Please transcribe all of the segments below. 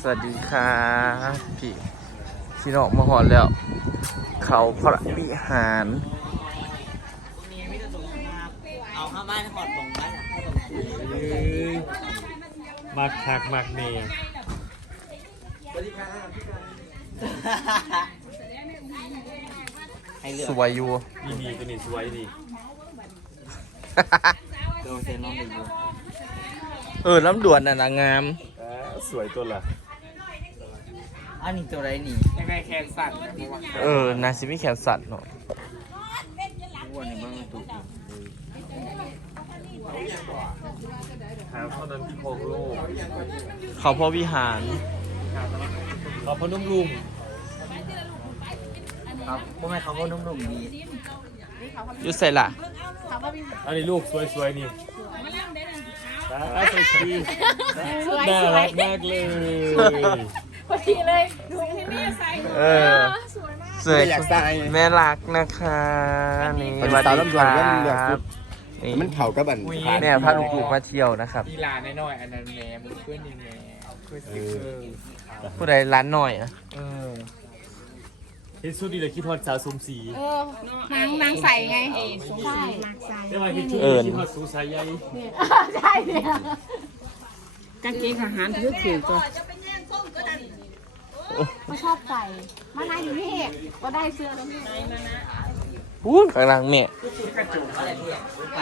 สวัสดีค่ะพี่พี่น้องมาหอดแล้ว เขาพระวิหารเอาเข้าบ้านขอดตรงบ้านมักคักมักเนยให้เลือกสวยอยู่นี่ดีตัวนี้สวยดีโดนเซนน้องไปอยู่เออน้ำด่วนน่ะนะงามอ่าสวยตัวละ อันนี้ตัวไรนี่ยังไงแขนสั่นนะว่าเออนาซิมิแขนสัตว์เนาะวันนี้มันตุกหาเท่านั้นที่ครองโลกเขาพระวิหารขอพนมรุ้งครับพวกแม่เขาก็นุ่มๆดีอยุใส่ละอันนี้ลูกสวยๆนี่ตาสวยชีน่ารักมากเลย พอดีเลยดูที่นี่ใส่เออ สวยแม่รักนะคะนี่ปฏิสาวลำดวนเรื่องเลือกคสุรับด นี่มันเข่ากับบันแม่พาลูกๆมาเที่ยวนะครับกีฬาน้อยๆอันนั้นแม่มือเพื่อนยังแม่เพื่อนสติ๊กเกอร์ผู้ใดร้านหน่อยอะเออเฮ็ดสุดดีเลยคิดทอดสาวสมศรีเออนางนางใส่ไงใช่ได้มาเฮ็ดชุดดีคิดทอดสูสายใย ใช่เนี่ยกางเกงทหารถือถือตัว ก็ชอบใส่มานาอยู่นี่ก็ได้เสื้อแล้วนี่มานะอู้กำลังแม่อะไรเพื่อนไป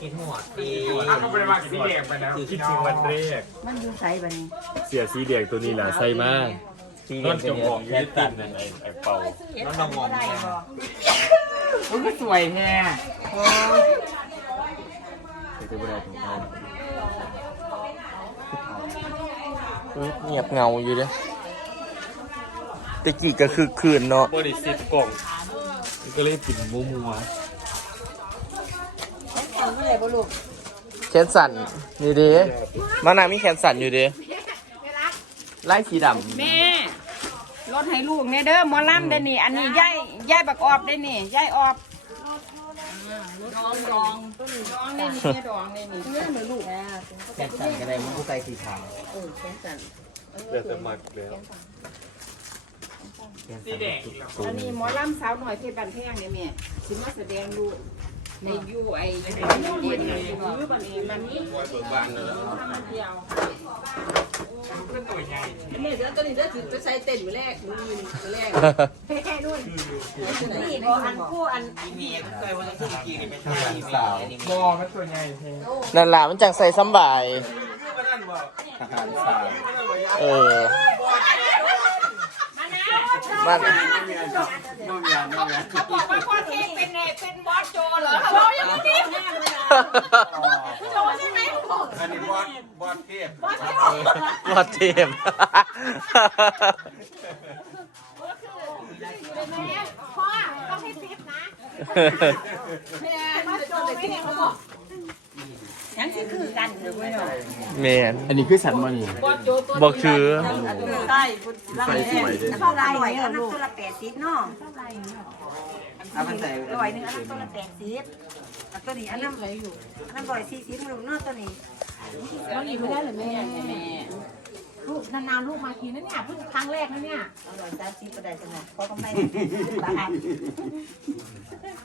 กินหัวตีอ้าวก็ไปมาสีแดงไปนะคิดถึงวันแรกมันอยู่ใส่บันนี้เสียสีแดงตัวนี้แหละใส่มากนอนจมองยืดตินนั่นไอ้ไอ้เป่าน้องน้องมองโอ้ยสวยแท้เออ เงียบเงาอยู่เด้อตะกี้ก็คือคืนเนาะบริสิทธิ์กล่อง ก็เลยปิดมัวมัวแขนสั่นอยู่เด้มานามีแขนสั่นอยู่เด้ไล่สีดแม่รถให้ลูกเนี่ยเด้อหมอลำเด้อนี่ อันนี้ย่ายย่ายบักออบได้นี่ย่ายออบ ดองดองดองนี่นี่ดองนี่นี่เนี่ยเหมือนลูกแขนสั่นก็ได้มันกูใส่สีขาวเดือดสมัครแล้วสีแดงอันนี้หมอลำสาวหน่อยเพชรบันแพงเนี่ยแม่สิมาแสดงดู ในยูไอเย็นเลยคือบันนี้มันนี่มันเดียวนี่เดี๋ยวตัวนี้เดี๋ยวถือไปใส่เต้นมือแรกมือมือแรกำแค่นู่นนี่พออันคู่อันมีเคยวันละครึ่งกีเป็นทีสาวบอมันตัวใหญ่แท้นั่นล่ะมันจังใส่ซ้ำบายทหารสาวเออ มัน เขาบอกว่าพ่อเท่เป็นเนเป็นบอสโจเหรอเขาบอกอย่างนี้โจใช่ไหมอันนี้บอสบอสเทพบอสโจวัดเทมเป็นไหมพ่อต้องให้ติ๊บนะแม่บอสโจไม่เนี่ยเขาบอก คือกันเถอะเว้ยแมนอันนี้คือสันมานี่บอสโจตัวบอกคือใต้ใส่สวยเลยเท่าไรเนี่ยลูกตัวละแปดสิบเนาะเอามันใส่ร้อยหนึ่งอันนั้นตัวละแปดสิบอันตัวนี้อันนั้นอันนั้นร้อยสี่สิบลูกเนาะตัวนี้เราหนีไม่ได้เลยแม่ ลูกนานๆลูกมาทีนั่นเนี่ยเพิ่งครั้งแรกนะเนี่ยร้อยสามสิบก็ได้สมองเขาก็ไม่บาท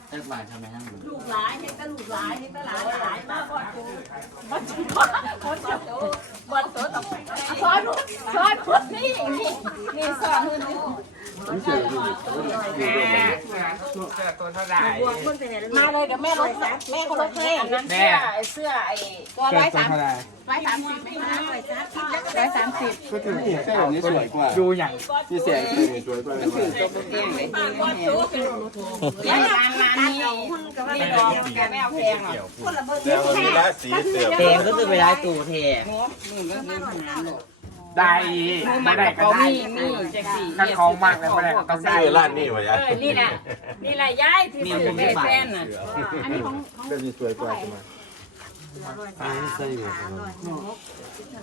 เลิกบ่ายทำไมห้างลูกหลายเห็นแต่ลูกหลายเห็นแต่หลายหลายมากกว่าบอสโจบอสโจบอสโจต้องสอนลูกสอนคนนี่นี่นี่สอนคนนี่ตัวเท่าไหร่บวกคนเป็นอะไรมาเลยเดี๋ยวแม่ลดแม่ก็ลดให้อันนั้นเสื้อไอ้เสื้อไอ้ตัวร้อยสามร้อยสามสิบไหมคะร้อยสามสิบแล้วก็ร้อยสามสิบก็ถือเส้นแบบนี้สวยกว่าดูอย่างที่แสงสวยสวยกว่าเลยร้านร้านนี้ไม่ดองแกไม่เอาแพงหรอกคนละเบอร์แล้วมันมีราศีเสือเทมก็คือไปได้ตูเทได้มันกับเขามีมีแจ็คซี่ขั้นของมากเลยไม่ได้ต้องได้ชื่อร้านนี่วะยะเออนี่แหละนี่แหละย้ายที่ซื้อแม่แฟนน่ะอันนี้ของแบบนี้สวยกว่าใช่ไหมใส่หัวเท่า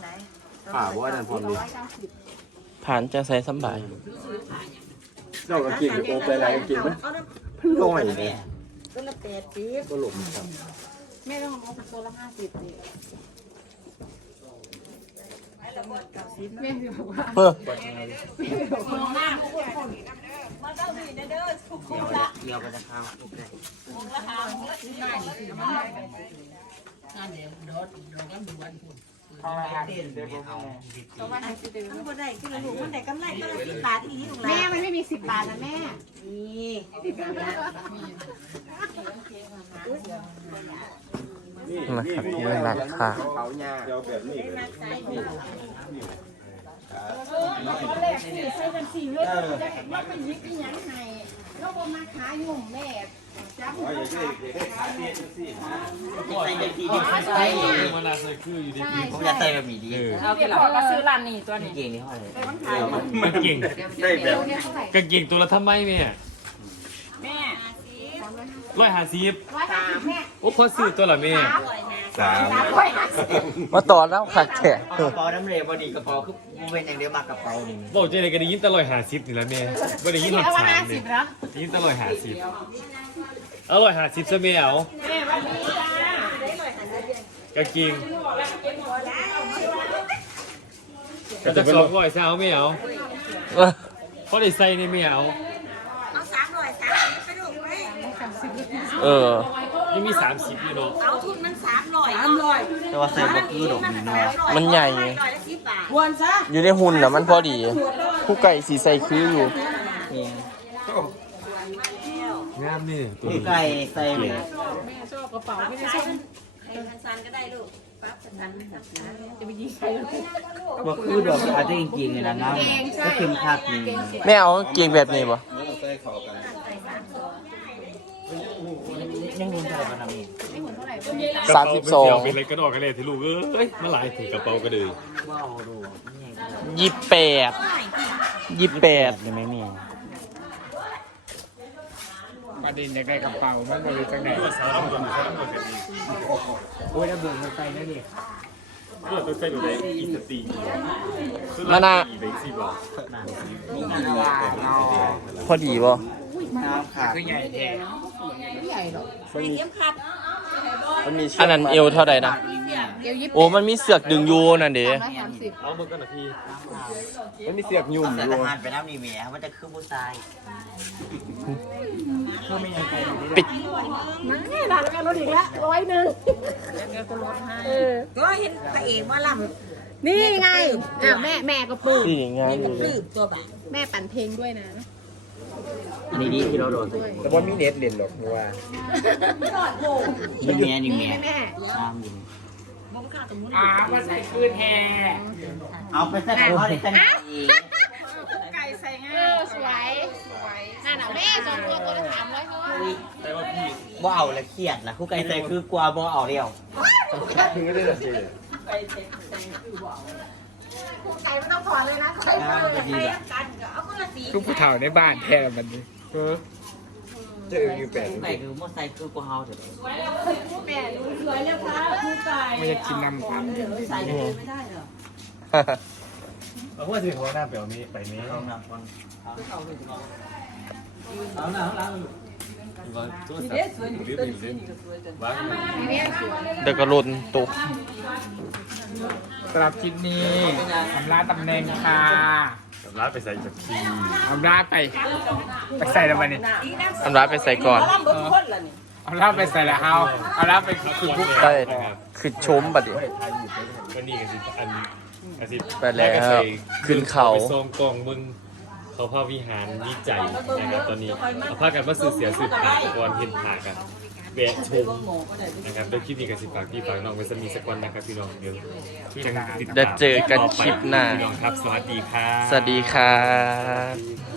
ไหร่ ป่าว่านั่นพอดีผ่านจะใส่ซ้ำบายเจ้ากางเกงกับโอไปอะไรกางเกงไหมพันลอยเนี่ยตัวละแปดสิบก็หลงครับแม่ต้องเอาตัวละห้าสิบสิแต่เออเดี๋ยวไปจะเข้ามันบ่ได้คือลูกมันได้กำไรก็ละสิบบาทอีกลูกหลาแม่มันไม่มีสิบบาทนะแม่นี่นะครับนี่เป็นราคา เขาหญ้าเดี๋ยวแบบนี้ตอนแรกสี่ใส่กันสี่เลยได้ว่าไปยิบอีหยังไงเราบ่มาขายยุ่งแม่จับอ๋ออย่างนี้เด็กได้ขาเตี้ยจังซี่ใส่เด็กดีดีใส่เวลาใส่คืออยู่ดีผมจะใส่แบบนี้ดีเอาเก็บพอก็ซื้อร้านนี้ตัวนี้เก่งนี่ห้อเลยมันเก่งได้แบบกางเก่งตัวละทำไมแม่แม่ร้อยห้าสิบร้อยห้าสิบแม่โอ้พอซื้อตัวละแม่ สามสามร้อยห้าสิบมาต่อแล้วขักแขกกระเป๋าน้ำเรย์พอดีกระเป๋าคือมันเป็นอย่างเดียวมากกระเป๋านี่บอกใจเลยก็ได้ยินแตลอยหาสิบนี่แหละแม่ไม่ได้ยินหลักเอาว่าสามห้าเลสิยบแล้วได้ยินแตลอยหาสิบอร่อยหาสิบซะแม่เอาแม่วันนี้จ้ากางเก่งก็จะสองร้อยซะเอาไม่เอาเพราะได้ใส่ในไม่เอา เอาสามร้อยสามไปลูกไว้เออ ยังมีสามสิบอยู่เนาะเอาทุนมันสามร้อยสามร้อยแต่ว่าใส่บกคือดอกมีน้อยมันใหญ่ร้อยละสิบบาทควรซะอยู่ในหุ่นน่ะมันพอดี ผู้ไก่สีใส่คืออยู่งามนี่ตัวนี่นี้ไก่ใส่เลยสันก็ได้ลูกปั๊บสันสันบกคือดอกอาจจะจริงๆเลยนะงามก็เข็มขัดนี่แม่เอาเกงแบบนี้ปะยังหุ่น เท่าไหร่บ้างนะมี่สามสิบสอง เป็นอะไรก็ดอกกันเลยที่ลูกเอ้ยมาหลายถึงกระเป๋าก็เลยว้าวดูยี่สิบแปดยี่สิบแปดยังไม่มีประเด็นอยากได้กระเป๋ามันมาอยู่จังไหนสาวต้องโดนสาวต้องโดนแบบนี้โอ้ยระเบิดมันไปนั่นนี่เออต้องใส่ดูได้อีสตีมานาอีเบสิบอกพอดีปะ น้ำขาดคือใหญ่แท้มันมีอันนั้นเอวเท่าไหร่นะโอ้ มันมีเสือกดึงอยูนั่นเด้เอามือกันนะพี่มันมีเสียกยุ่มอใส่ยู่ทหารไปน้ำนี่เมียมันจะคือผู้ชายปิดก็เห็นพระเอกว่าลนี่ไงอะแม่แม่ก็ปลื้มนี่ไงนี่ำลืบตัวบ่าแม่ปั่นเพลงด้วยนะ อันนี้ดีที่เราโดนใส่แต่ว่ามีเน็ตเล่นหรอกว่านี่เมียนี่เมียแม่น้ำอยู่อ่าว่าใส่คือแท้เอาไปใส่ของเขาในสนามอีกไก่ใส่ง่าเอยอสวยนั่นน่ะแม่สองตัวตัวละสามร้อยเขาว่าแต่ว่าพี่บ่เอาละเครียดละคู่ไก่ใส่คือกลัวบ่เอาเดียวถึงก็ได้ละสิไก่ไม่ต้องถอนเลยนะใส่น้ำจะดีละกันก็เอาคนละสีทุกผู้เฒ่าในบ้านแท้มันนี่ เจะอึ้งอยู่แปดใส่คือมอใส่คือกลัวเฮาเถอะไม่อยากกินน้ำครับใส่เลยไม่ได้เหรอเอาว่าถึงหัวหน้าไปเอานี้ไปนี้ลองนำคนเอาหน้าเอาหน้าว่าตัวสัตว์หรือเป็นเรื่องบ้างเดี๋ยวก็หล่นตกสำหรับคลิปนี้ทำร้านตำแหน่งค่ะ ร้านไปใส่จากทีทำร้านไปไปใส่แล้วมันนี่อันร้ายไปใส่ก่อนเอาร้านไปใส่แล้วเฮาเอาร้านไปคือพวกได้คือชมบัดดิก็นี่กันสิอันอันสิไปแล้วขึ้นเขา ไปทรงกองมึงเขาพาวิหารวิจัยนะครับตอนนี้เอาพากันมาสื่อเสียสื่อผ่าก่อนเห็นผ่ากัน แวะชมนะครับโดยคลิปนี้กันสิฝากพี่ฝากน้องไว้สมีสกอนนะครับพี่น้องเดี๋ยวจังติดตามเดี๋ยวเจอกันคลิปหน้า พี่น้องครับ สวัสดีครับ สวัสดีครับ